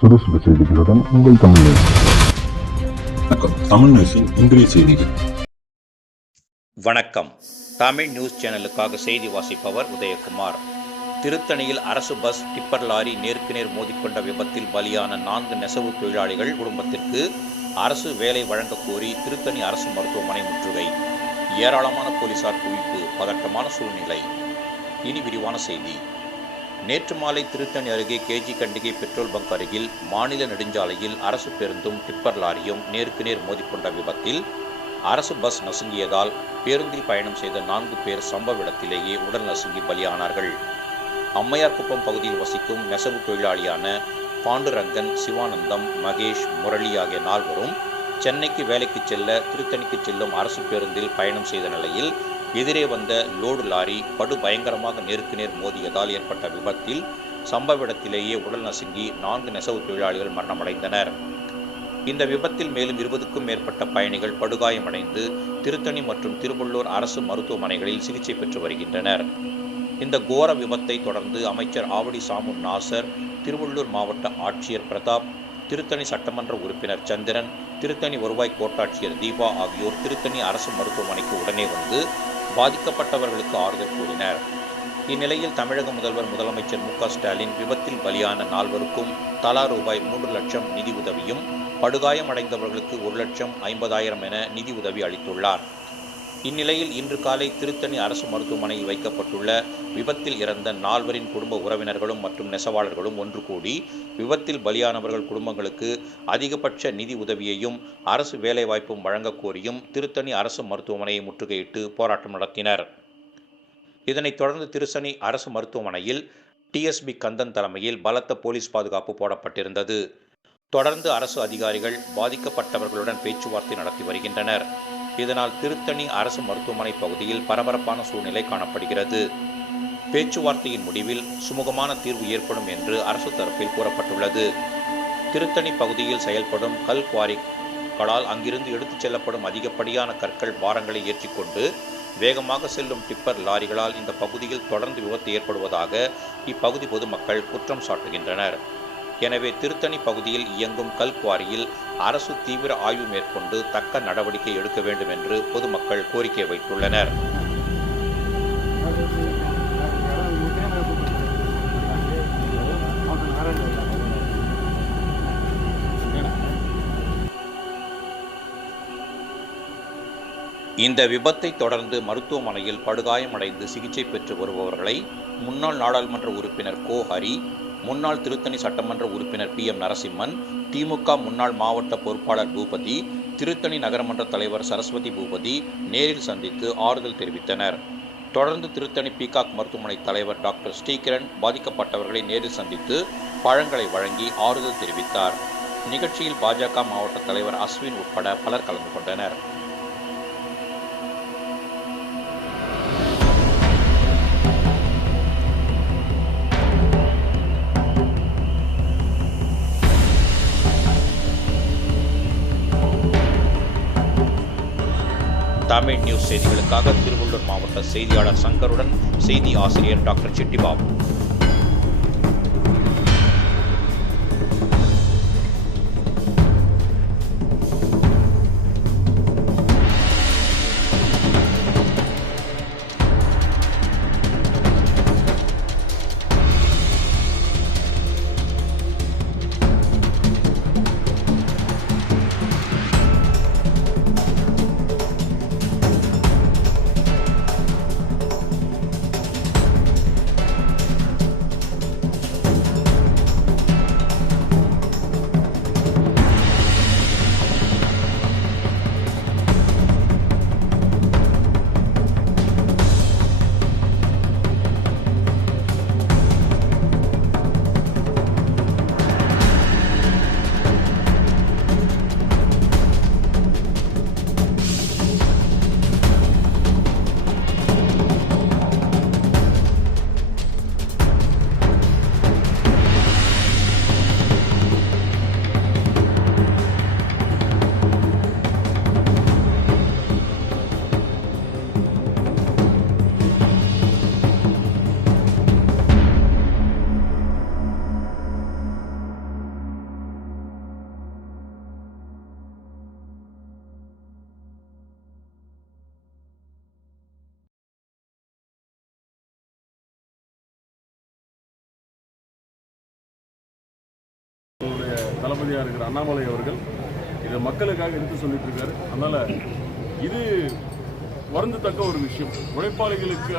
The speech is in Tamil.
சுறுசுறு செய்திகளுடன் உங்கள் தமிழ் நியூஸ். வணக்கம். தமிழ் நியூஸின் இன்றைய செய்திகள். வணக்கம். தமிழ் நியூஸ் சேனலுக்காக செய்தி வாசிப்பவர் உதயகுமார். திருத்தணியில் அரசு பஸ் டிப்பர் லாரி நேருக்கு நேர் மோதிக்கொண்ட விபத்தில் பலியான நான்கு நெசவு தொழிலாளிகள் குடும்பத்திற்கு அரசு வேலை வழங்கக் கோரி திருத்தணி அரசு மருத்துவமனை முற்றுகை. ஏராளமான போலீசார் குவிப்பு பதட்டமான சூழ்நிலை. இனி விரிவான செய்தி. நேற்று மாலை திருத்தணி அருகே கேஜி கண்டிகை பெட்ரோல் பங்க் அருகில் மாநில நெடுஞ்சாலையில் அரசு பேருந்தும் டிப்பர் லாரியும் நேருக்கு நேர் மோதிக்கொண்ட விபத்தில் அரசு பஸ் நசுங்கியதால் பேருந்தில் பயணம் செய்த நான்கு பேர் சம்பவ இடத்திலேயே உடல் நசுங்கி பலியானார்கள். அம்மையார்குப்பம் பகுதியில் வசிக்கும் நெசவு தொழிலாளியான பாண்டுரங்கன் சிவானந்தம் மகேஷ் முரளி ஆகிய நால்வரும் சென்னைக்கு வேலைக்கு செல்ல திருத்தணிக்கு செல்லும் அரசு பேருந்தில் பயணம் செய்த நிலையில் எதிரே வந்த லோடு லாரி படு பயங்கரமாக நேருக்கு நேர் மோதியதால் ஏற்பட்ட விபத்தில் சம்பவ இடத்திலேயே உடல் நசுங்கி நான்கு நெசவு தொழிலாளிகள் மரணமடைந்தனர். இந்த விபத்தில் மேலும் இருபதுக்கும் மேற்பட்ட பயணிகள் படுகாயமடைந்து திருத்தணி மற்றும் திருவள்ளூர் அரசு மருத்துவமனைகளில் சிகிச்சை பெற்று வருகின்றனர். இந்த கோர விபத்தை தொடர்ந்து அமைச்சர் ஆவடி சாமு நாசர் திருவள்ளூர் மாவட்ட ஆட்சியர் பிரதாப் திருத்தணி சட்டமன்ற உறுப்பினர் சந்திரன் திருத்தணி வருவாய் கோட்டாட்சியர் தீபா ஆகியோர் திருத்தணி அரசு மருத்துவமனைக்கு உடனே வந்து பாதிக்கப்பட்டவர்களுக்கு ஆறுதல் கூறினர். இந்நிலையில் தமிழக முதல்வர் முதலமைச்சர் மு ஸ்டாலின் விபத்தில் பலியான நால்வருக்கும் தலா ரூபாய் மூன்று லட்சம் நிதி உதவியும் படுகாயமடைந்தவர்களுக்கு ஒரு லட்சம் ஐம்பதாயிரம் என நிதி உதவி அளித்துள்ளார். இந்நிலையில் இன்று காலை திருத்தணி அரசு மருத்துவமனையில் வைக்கப்பட்டுள்ள விபத்தில் இறந்த நால்வரின் குடும்ப உறவினர்களும் மற்றும் நெசவாளர்களும் ஒன்று கூடி விபத்தில் பலியானவர்கள் குடும்பங்களுக்கு அதிகபட்ச நிதி உதவியையும் அரசு வேலைவாய்ப்பும் வழங்கக் கோரியும் திருத்தணி அரசு மருத்துவமனையை முற்றுகையிட்டு போராட்டம் நடத்தினர். இதனைத் தொடர்ந்து திருத்தணி அரசு மருத்துவமனையில் டிஎஸ்பி கந்தன் தலைமையில் பலத்த போலீஸ் பாதுகாப்பு போடப்பட்டிருந்தது. தொடர்ந்து அரசு அதிகாரிகள் பாதிக்கப்பட்டவர்களுடன் பேச்சுவார்த்தை நடத்தி வருகின்றனர். இதனால் திருத்தணி அரசு மருத்துவமனை பகுதியில் பரபரப்பான சூழ்நிலை காணப்படுகிறது. பேச்சுவார்த்தையின் முடிவில் சுமூகமான தீர்வு ஏற்படும் என்று அரசு தரப்பில் கூறப்பட்டுள்ளது. திருத்தணி பகுதியில் செயல்படும் கல் குவாரிகளால் அங்கிருந்து எடுத்துச் செல்லப்படும் அதிகப்படியான கற்கள் பாரங்களை ஏற்றிக்கொண்டு வேகமாக செல்லும் டிப்பர் லாரிகளால் இந்த பகுதியில் தொடர்ந்து விபத்து ஏற்படுவதாக இப்பகுதி பொதுமக்கள் குற்றம் சாட்டுகின்றனர். எனவே திருத்தணி பகுதியில் இயங்கும் கல் குவாரியில் அரசு தீவிர ஆய்வு மேற்கொண்டு தக்க நடவடிக்கை எடுக்க வேண்டும் என்று பொதுமக்கள் கோரிக்கை வைத்துள்ளனர். இந்த விபத்தை தொடர்ந்து மருத்துவமனையில் படுகாயமடைந்து சிகிச்சை பெற்று வருபவர்களை முன்னாள் நாடாளுமன்ற உறுப்பினர் கோ ஹரி முன்னாள் திருத்தணி சட்டமன்ற உறுப்பினர் பி எம் நரசிம்மன் திமுக முன்னாள் மாவட்ட பொறுப்பாளர் பூபதி திருத்தணி நகரமன்ற தலைவர் சரஸ்வதி பூபதி நேரில் சந்தித்து ஆறுதல் தெரிவித்தனர். தொடர்ந்து திருத்தணி பீகாக் மருத்துவமனை தலைவர் டாக்டர் ஸ்ரீகிரண் பாதிக்கப்பட்டவர்களை நேரில் சந்தித்து பழங்களை வழங்கி ஆறுதல் தெரிவித்தார். நிகழ்ச்சியில் பாஜக மாவட்ட தலைவர் அஸ்வின் உட்பட பலர் கலந்து கொண்டனர். தமிழ் நியூஸ் செய்திகளுக்காக திருவள்ளூர் மாவட்ட செய்தியாளர் சங்கருடன் செய்தி ஆசிரியர் டாக்டர் செட்டிபாபு. தளபதியாக இருக்கிற அண்ணாமலை அவர்கள் இதை மக்களுக்காக எடுத்து சொல்லிட்டு இருக்காரு. அதனால இது வருந்தத்தக்க ஒரு விஷயம். உழைப்பாளிகளுக்கு